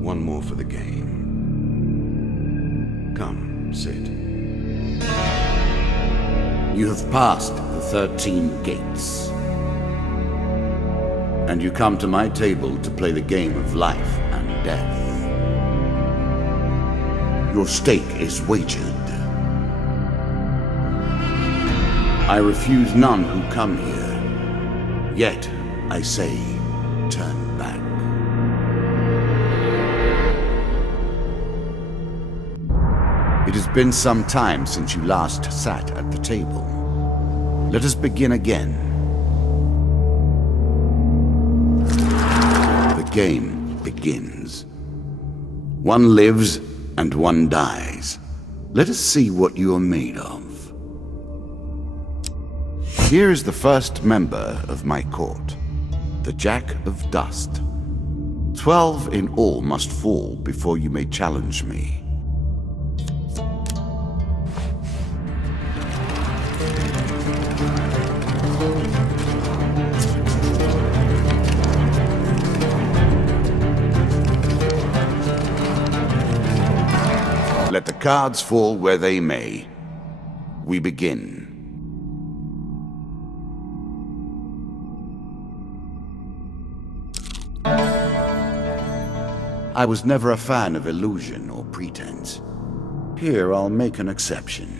One more for the game. Come, sit. You have passed the 13 gates. And you come to my table to play the game of life and death. Your stake is wagered. I refuse none who come here. Yet, I say, turn back. It has been some time since you last sat at the table. Let us begin again. The game begins. One lives and one dies. Let us see what you are made of. Here is the first member of my court, the Jack of Dust. 12 in all must fall before you may challenge me. Let the cards fall where they may. We begin. I was never a fan of illusion or pretense. Here, I'll make an exception.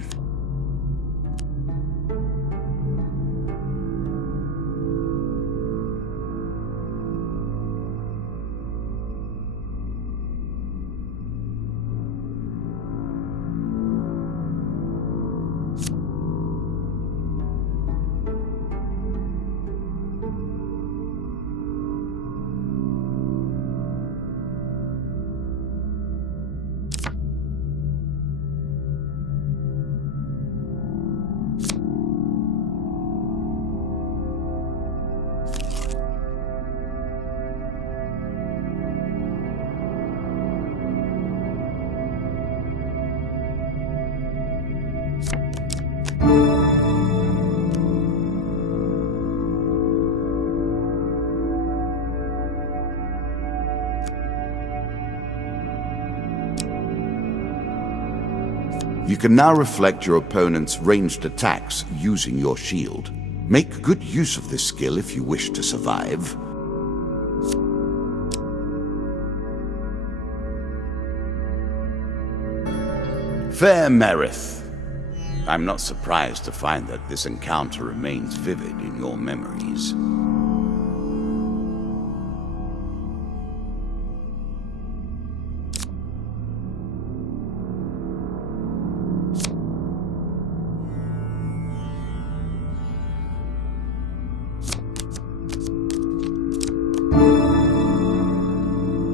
You can now reflect your opponent's ranged attacks using your shield. Make good use of this skill if you wish to survive. Fair Merith. I'm not surprised to find that this encounter remains vivid in your memories.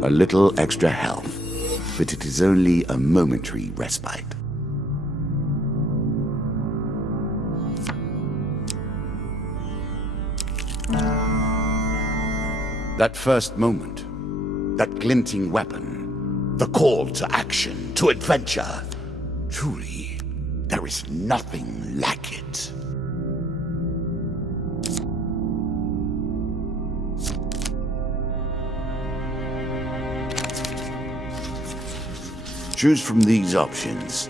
A little extra health, but it is only a momentary respite. That first moment, that glinting weapon, the call to action, to adventure. Truly, there is nothing like it. Choose from these options.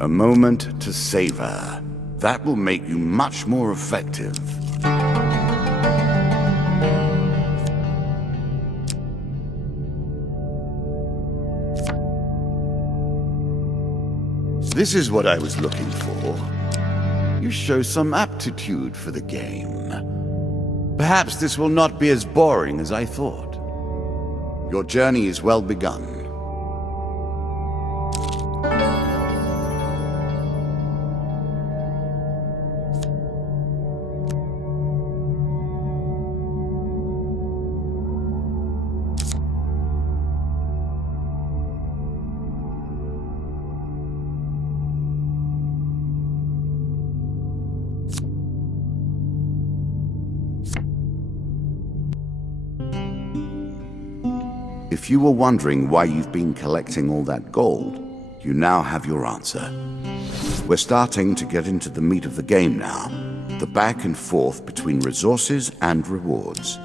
A moment to savor. That will make you much more effective. This is what I was looking for. You show some aptitude for the game. Perhaps this will not be as boring as I thought. Your journey is well begun. If If you were wondering why you've been collecting all that gold, you now have your answer. We're starting to get into the meat of the game now, the back and forth between resources and rewards.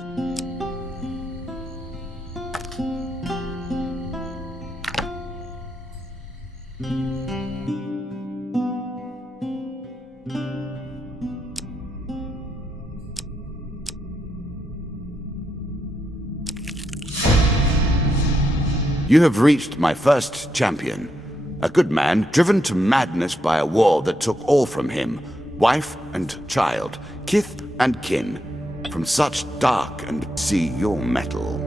You have reached my first champion. A good man driven to madness by a war that took all from him, wife and child, kith and kin. From such dark and see your mettle.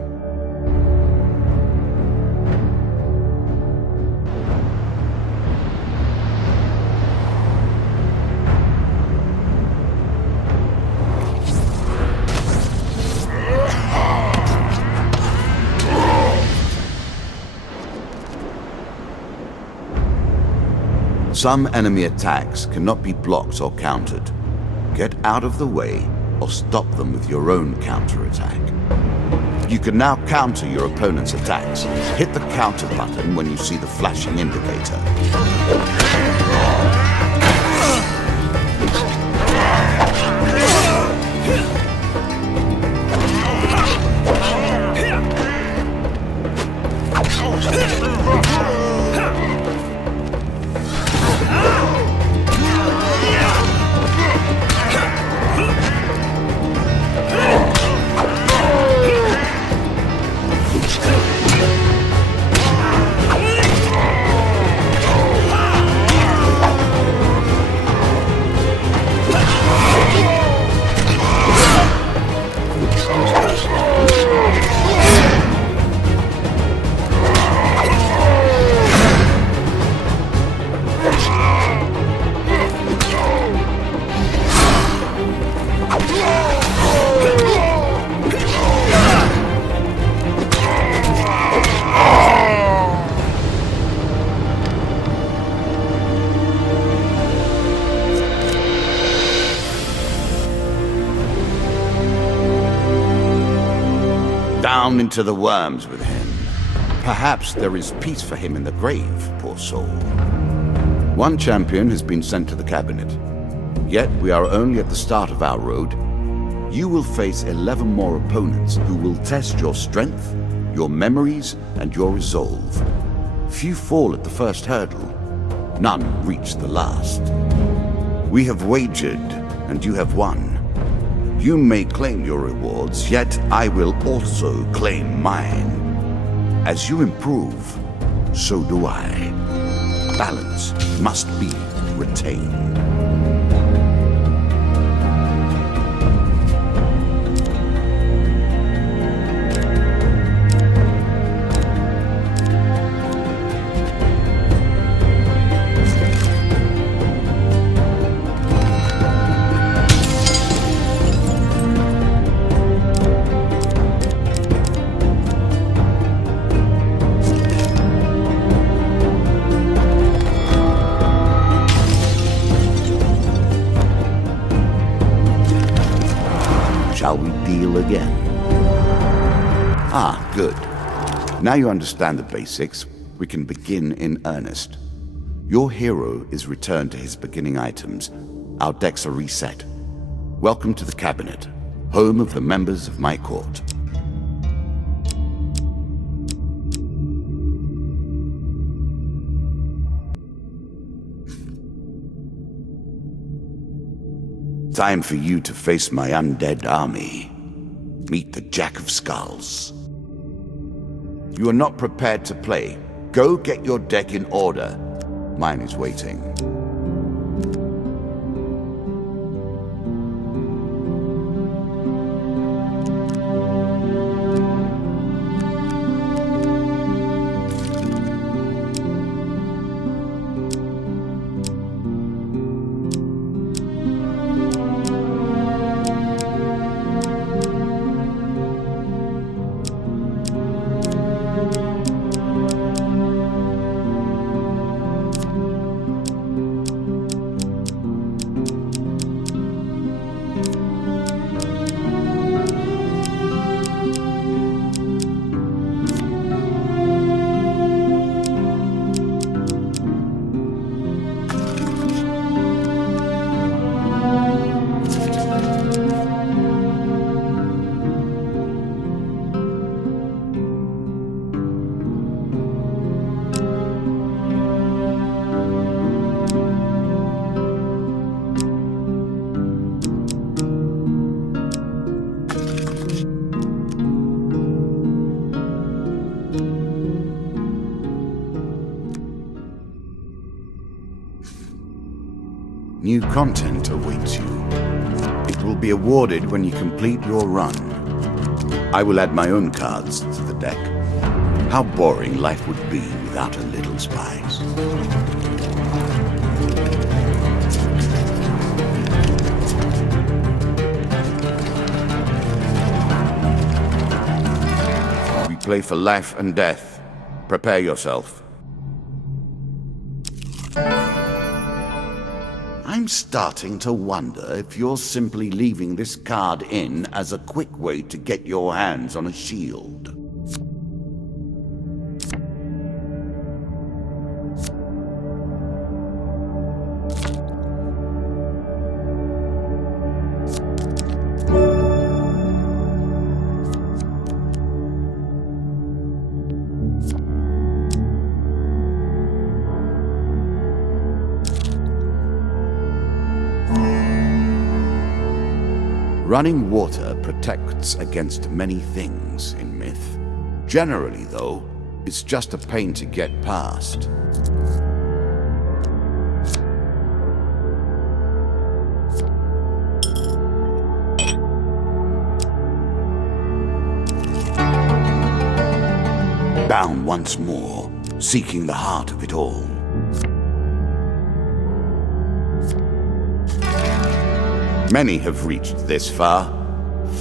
Some enemy attacks cannot be blocked or countered. Get out of the way or stop them with your own counterattack. You can now counter your opponent's attacks. Hit the counter button when you see the flashing indicator. Down into the worms with him. Perhaps there is peace for him in the grave, poor soul. One champion has been sent to the cabinet. Yet we are only at the start of our road. You will face 11 more opponents who will test your strength, your memories, and your resolve. Few fall at the first hurdle. None reach the last. We have wagered, and you have won. You may claim your rewards, yet I will also claim mine. As you improve, so do I. Balance must be retained. Shall we deal again? Ah, good. Now you understand the basics, we can begin in earnest. Your hero is returned to his beginning items. Our decks are reset. Welcome to the cabinet, home of the members of my court. Time for you to face my undead army. Meet the Jack of Skulls. You are not prepared to play. Go get your deck in order. Mine is waiting. New content awaits you. It will be awarded when you complete your run. I will add my own cards to the deck. How boring life would be without a little spice. We play for life and death. Prepare yourself. I'm starting to wonder if you're simply leaving this card in as a quick way to get your hands on a shield. Running water protects against many things in myth. Generally, though, it's just a pain to get past. Bound once more, seeking the heart of it all. Many have reached this far.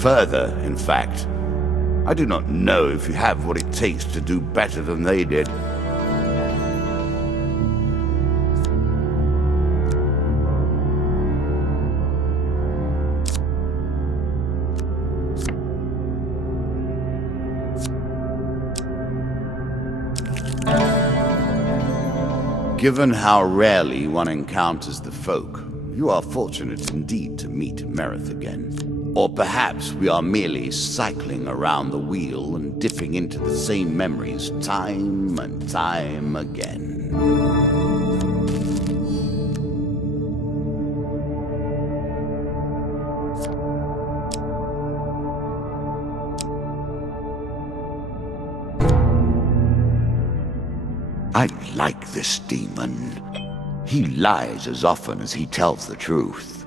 Further, in fact. I do not know if you have what it takes to do better than they did. Given how rarely one encounters the folk, you are fortunate indeed to meet Merith again. Or perhaps we are merely cycling around the wheel and dipping into the same memories time and time again. I like this demon. He lies as often as he tells the truth.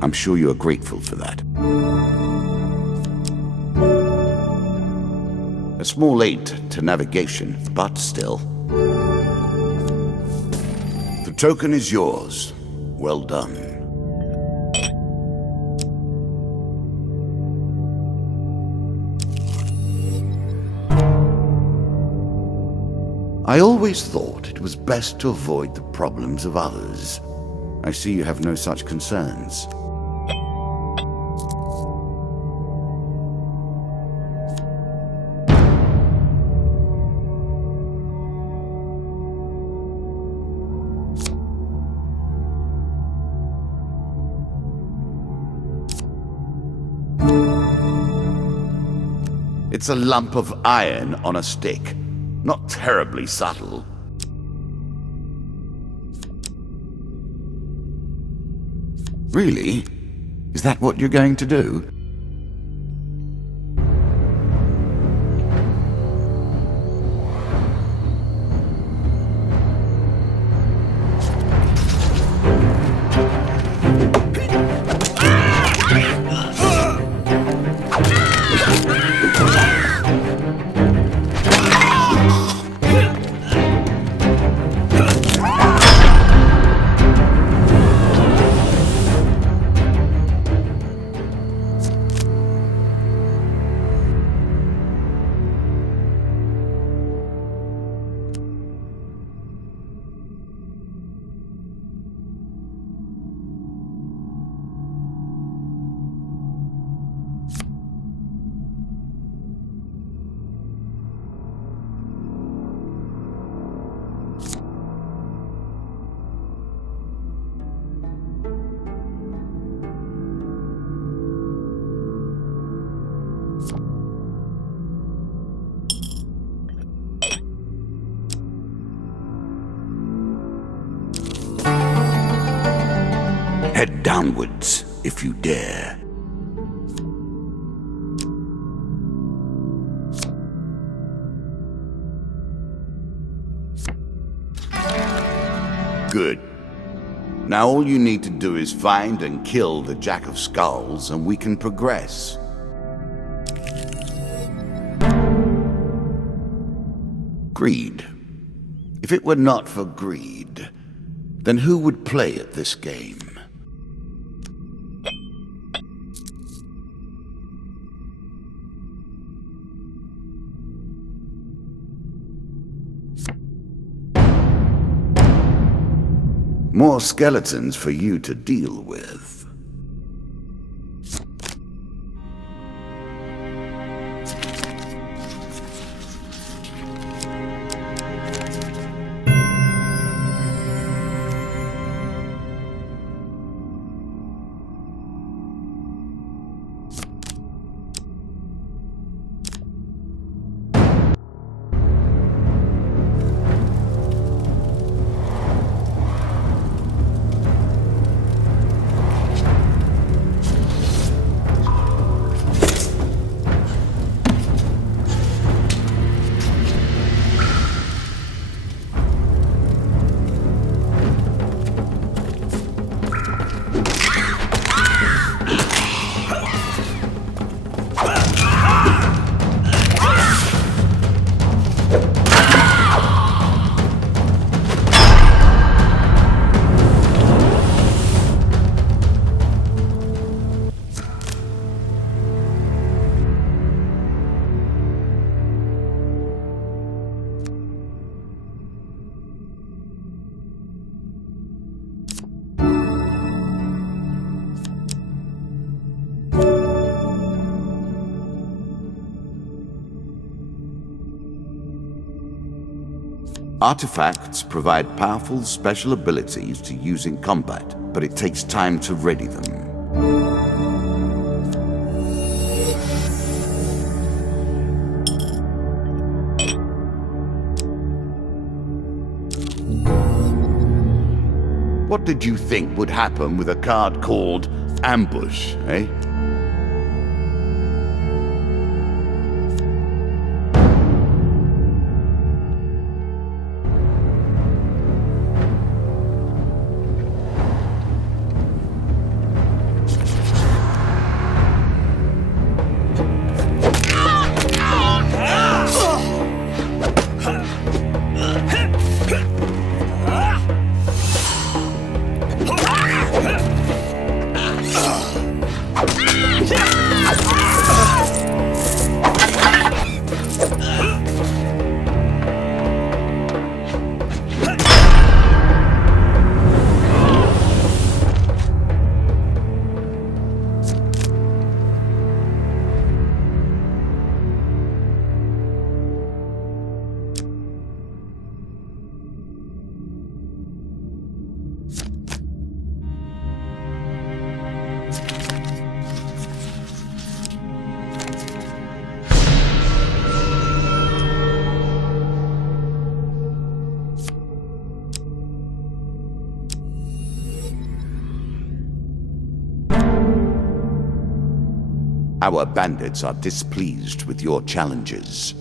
I'm sure you are grateful for that. A small aid to navigation, but still. The token is yours. Well done. I always thought it was best to avoid the problems of others. I see you have no such concerns. It's a lump of iron on a stick. Not terribly subtle. Really? Is that what you're going to do? Head downwards, if you dare. Good. Now all you need to do is find and kill the Jack of Skulls, and we can progress. Greed. If it were not for greed, then who would play at this game? More skeletons for you to deal with. Artifacts provide powerful special abilities to use in combat, but it takes time to ready them. What did you think would happen with a card called Ambush, eh? Our bandits are displeased with your challenges.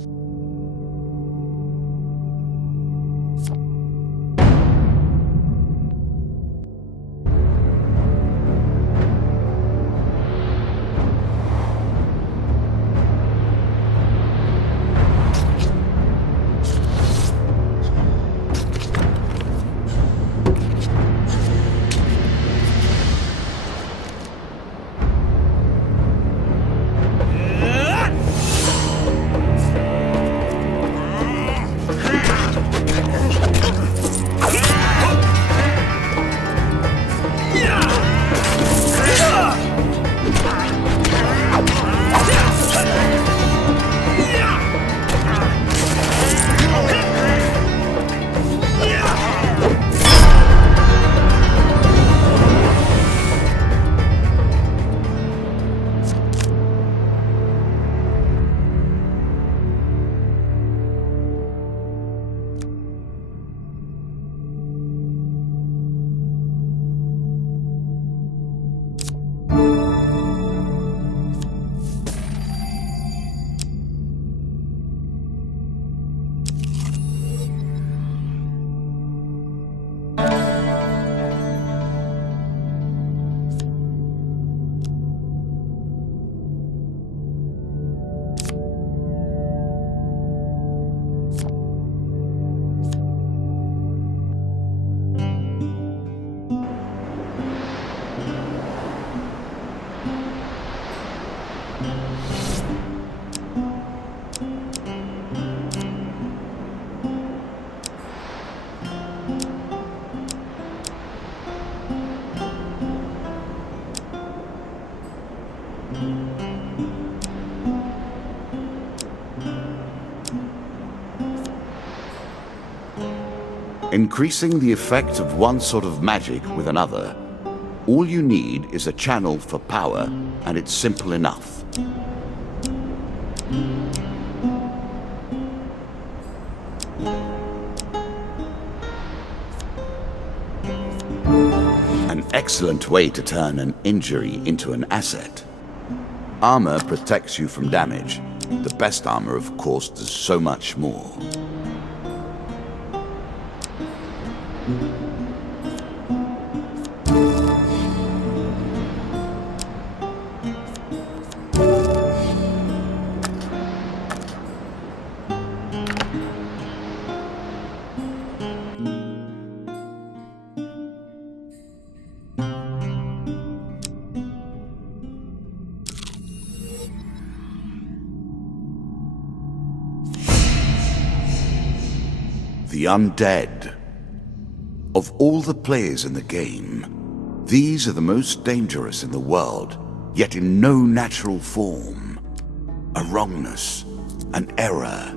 Increasing the effect of one sort of magic with another, all you need is a channel for power, and it's simple enough. An excellent way to turn an injury into an asset. Armor protects you from damage. The best armor, of course, does so much more. The undead. Of all the players in the game, these are the most dangerous in the world, yet in no natural form. A wrongness, an error,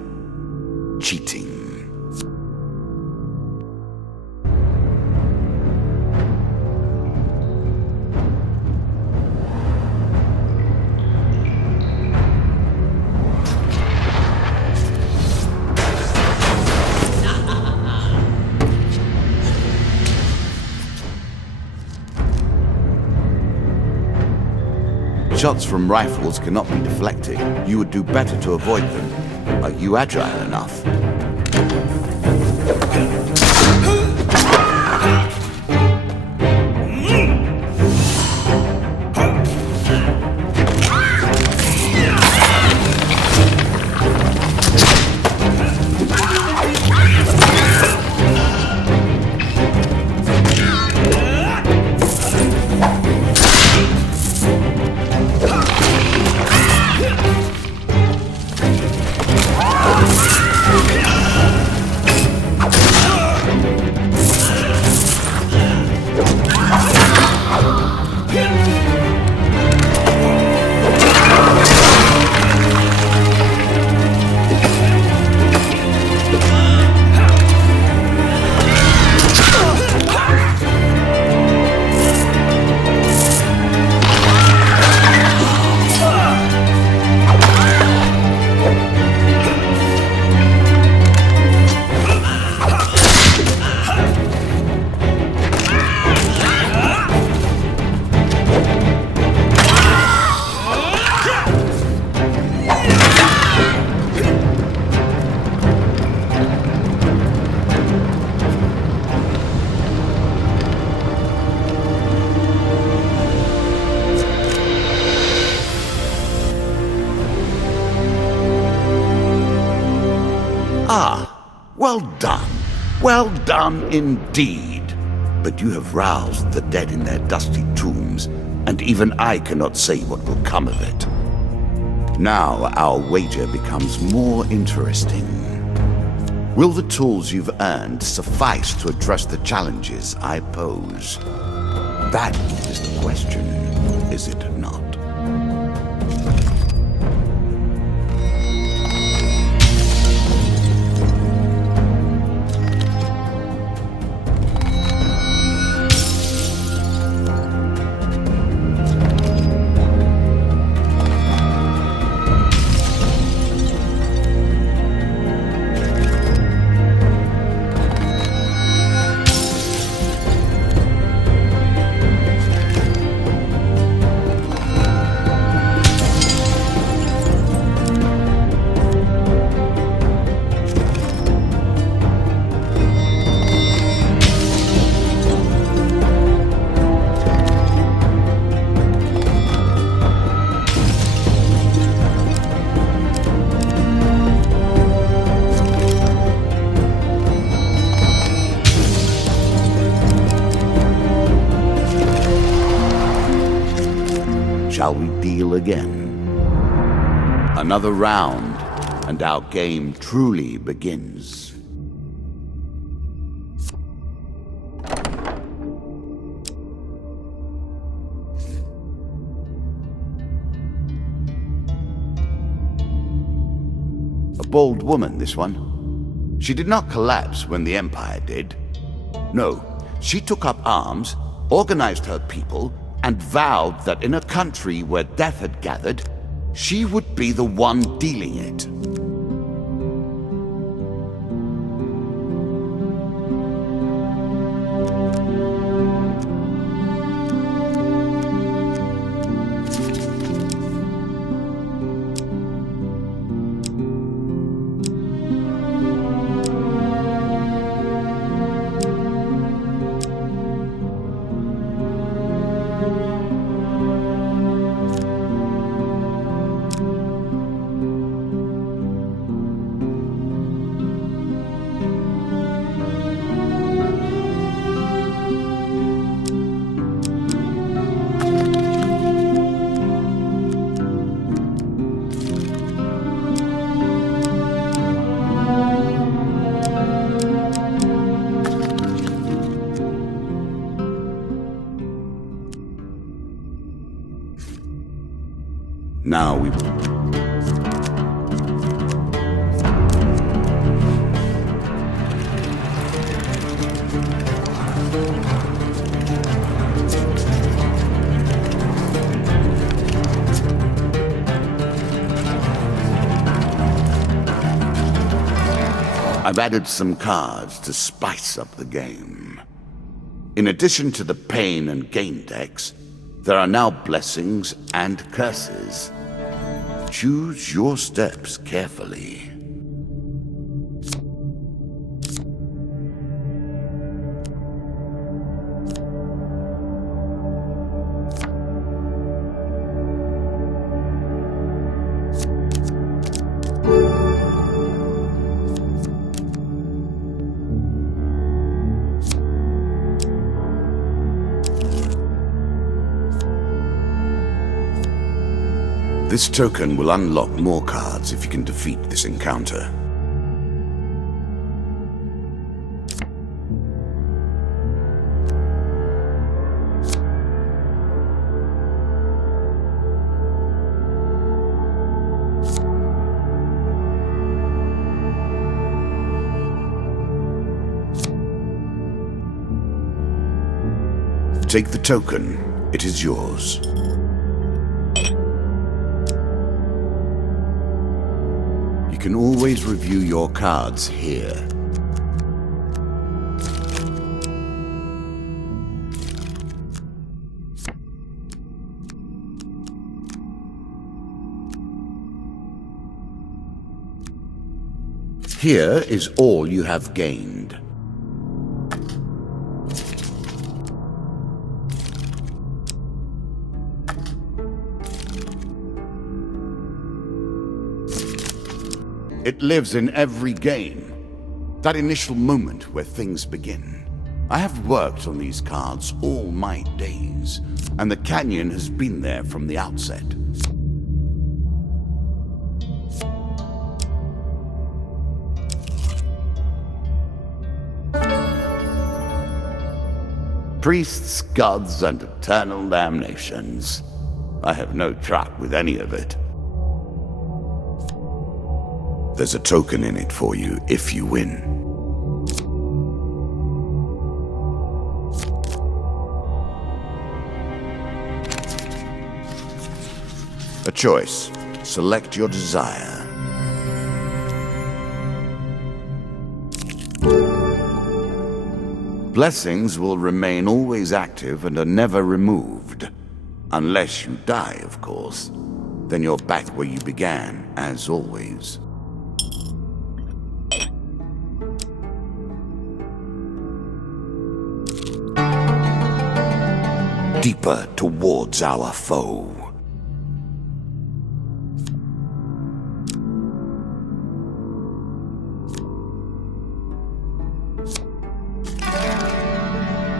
cheating. Shots from rifles cannot be deflected. You would do better to avoid them. Are you agile enough? Well done. Well done indeed. But you have roused the dead in their dusty tombs, and even I cannot say what will come of it. Now our wager becomes more interesting. Will the tools you've earned suffice to address the challenges I pose? That is the question, is it not? Shall we deal again? Another round, and our game truly begins. A bold woman, this one. She did not collapse when the Empire did. No, she took up arms, organized her people, and vowed that in a country where death had gathered, she would be the one dealing it. Now we... I've added some cards to spice up the game. In addition to the pain and gain decks, there are now blessings and curses. Choose your steps carefully. This token will unlock more cards if you can defeat this encounter. Take the token. It is yours. You can always review your cards here. Here is all you have gained. It lives in every game. That initial moment where things begin. I have worked on these cards all my days, and the canyon has been there from the outset. Priests, gods, and eternal damnations. I have no truck with any of it. There's a token in it for you if you win. A choice. Select your desire. Blessings will remain always active and are never removed. Unless you die, of course. Then you're back where you began, as always. Deeper towards our foe.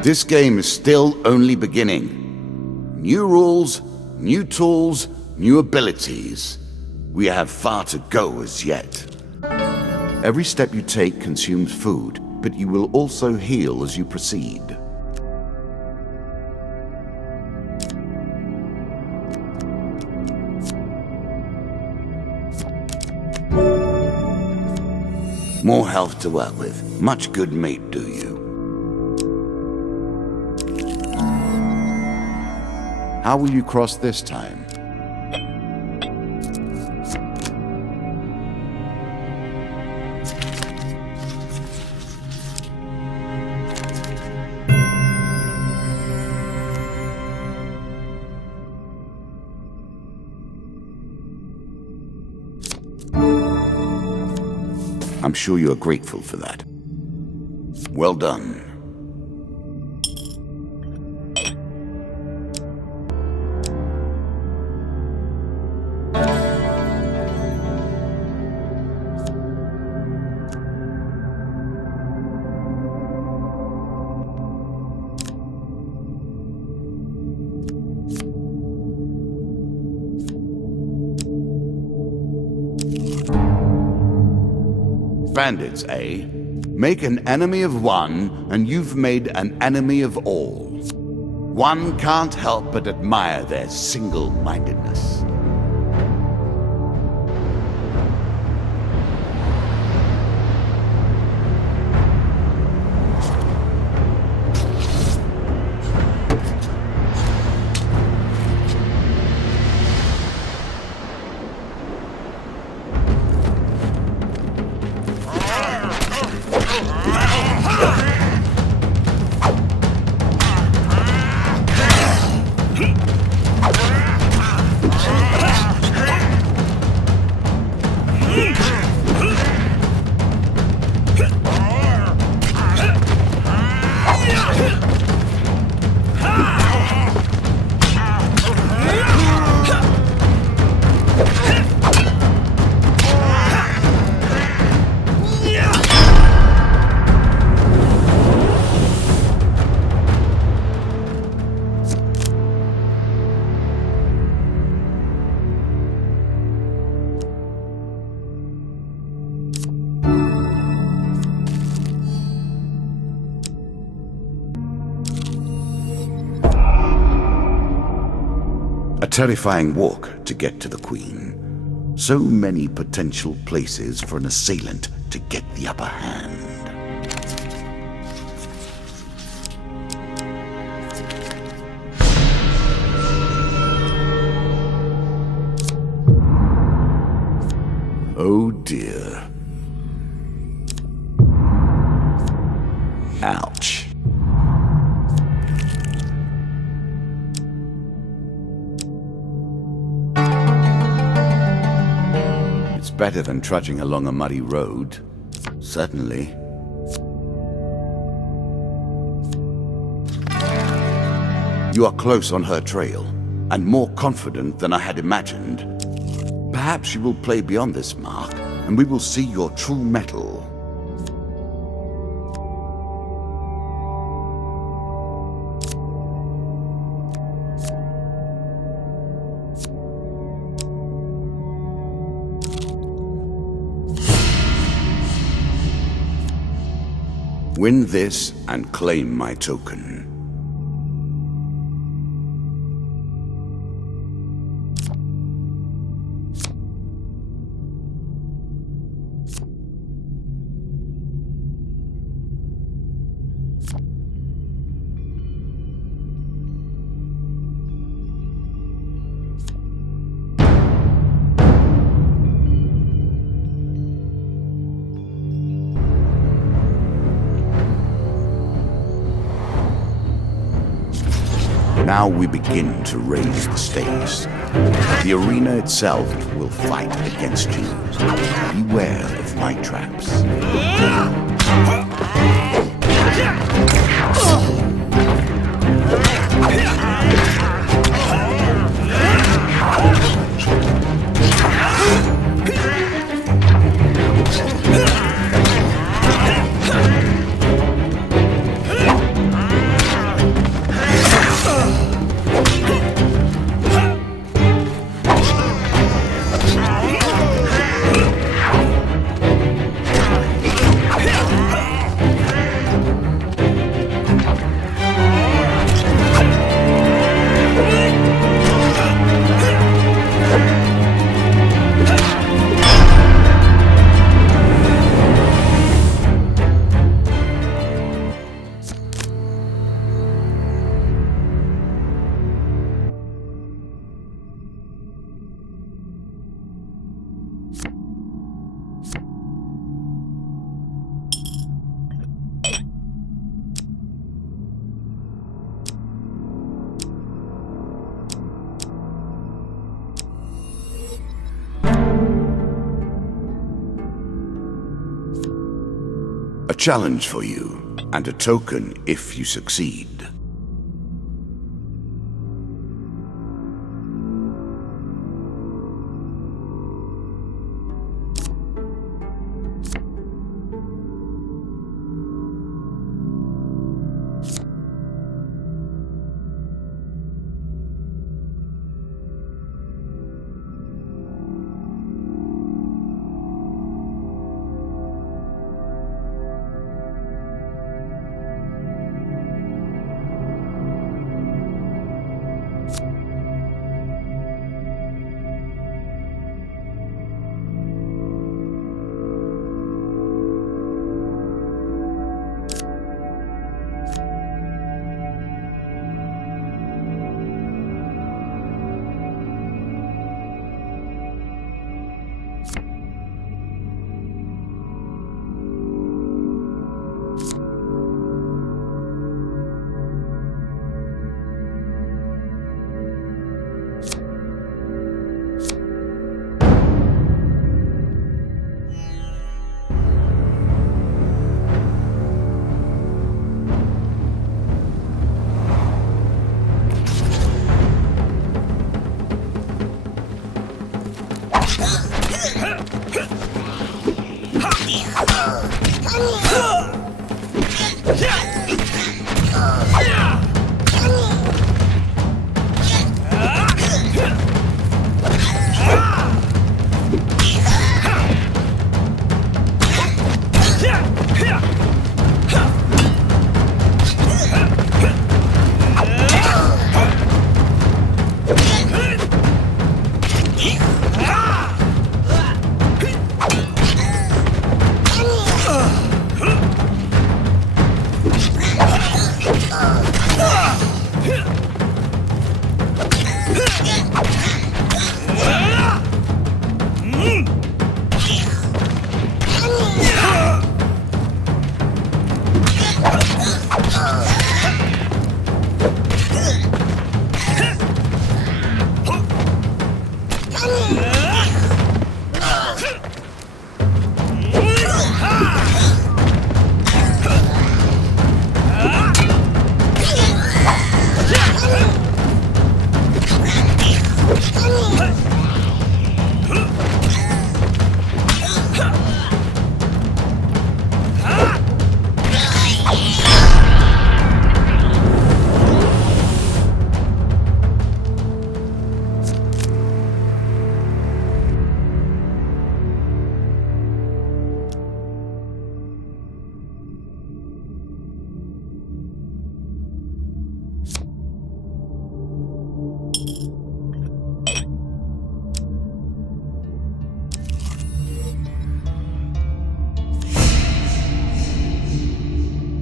This game is still only beginning. New rules, new tools, new abilities. We have far to go as yet. Every step you take consumes food, but you will also heal as you proceed. More health to work with. Much good mate, do you? How will you cross this time? I'm sure you are grateful for that. Well done. Bandits, eh? Make an enemy of one, and you've made an enemy of all. One can't help but admire their single-mindedness. A terrifying walk to get to the Queen. So many potential places for an assailant to get the upper hand. Oh dear. Ouch. It's better than trudging along a muddy road. Certainly. You are close on her trail, and more confident than I had imagined. Perhaps you will play beyond this mark, and we will see your true mettle. Win this and claim my token. Now we begin to raise the stakes. The arena itself will fight against you. Beware of my traps. challenge for you, and a token if you succeed.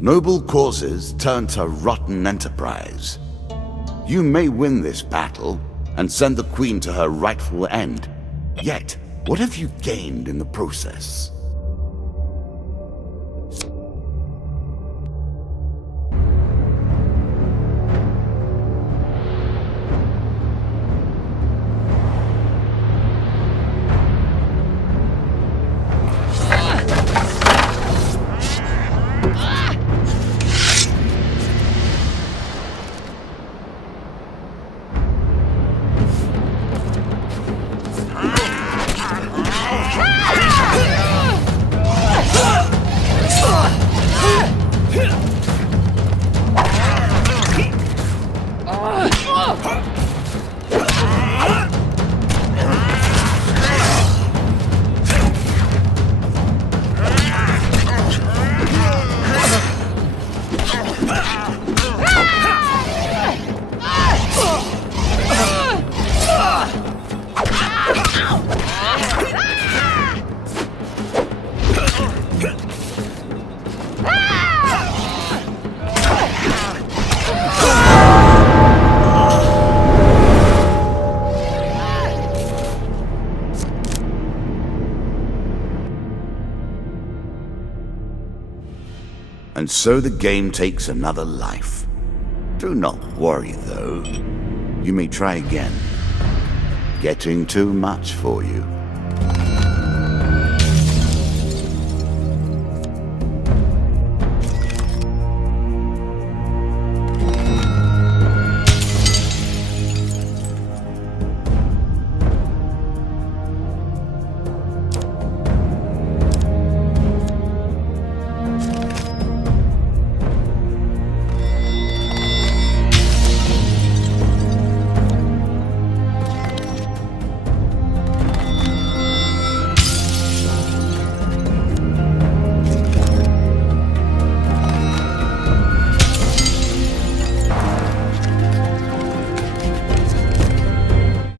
Noble causes turn to rotten enterprise. You may win this battle and send the Queen to her rightful end. Yet, what have you gained in the process? And so the game takes another life. Do not worry, though. You may try again. Getting too much for you.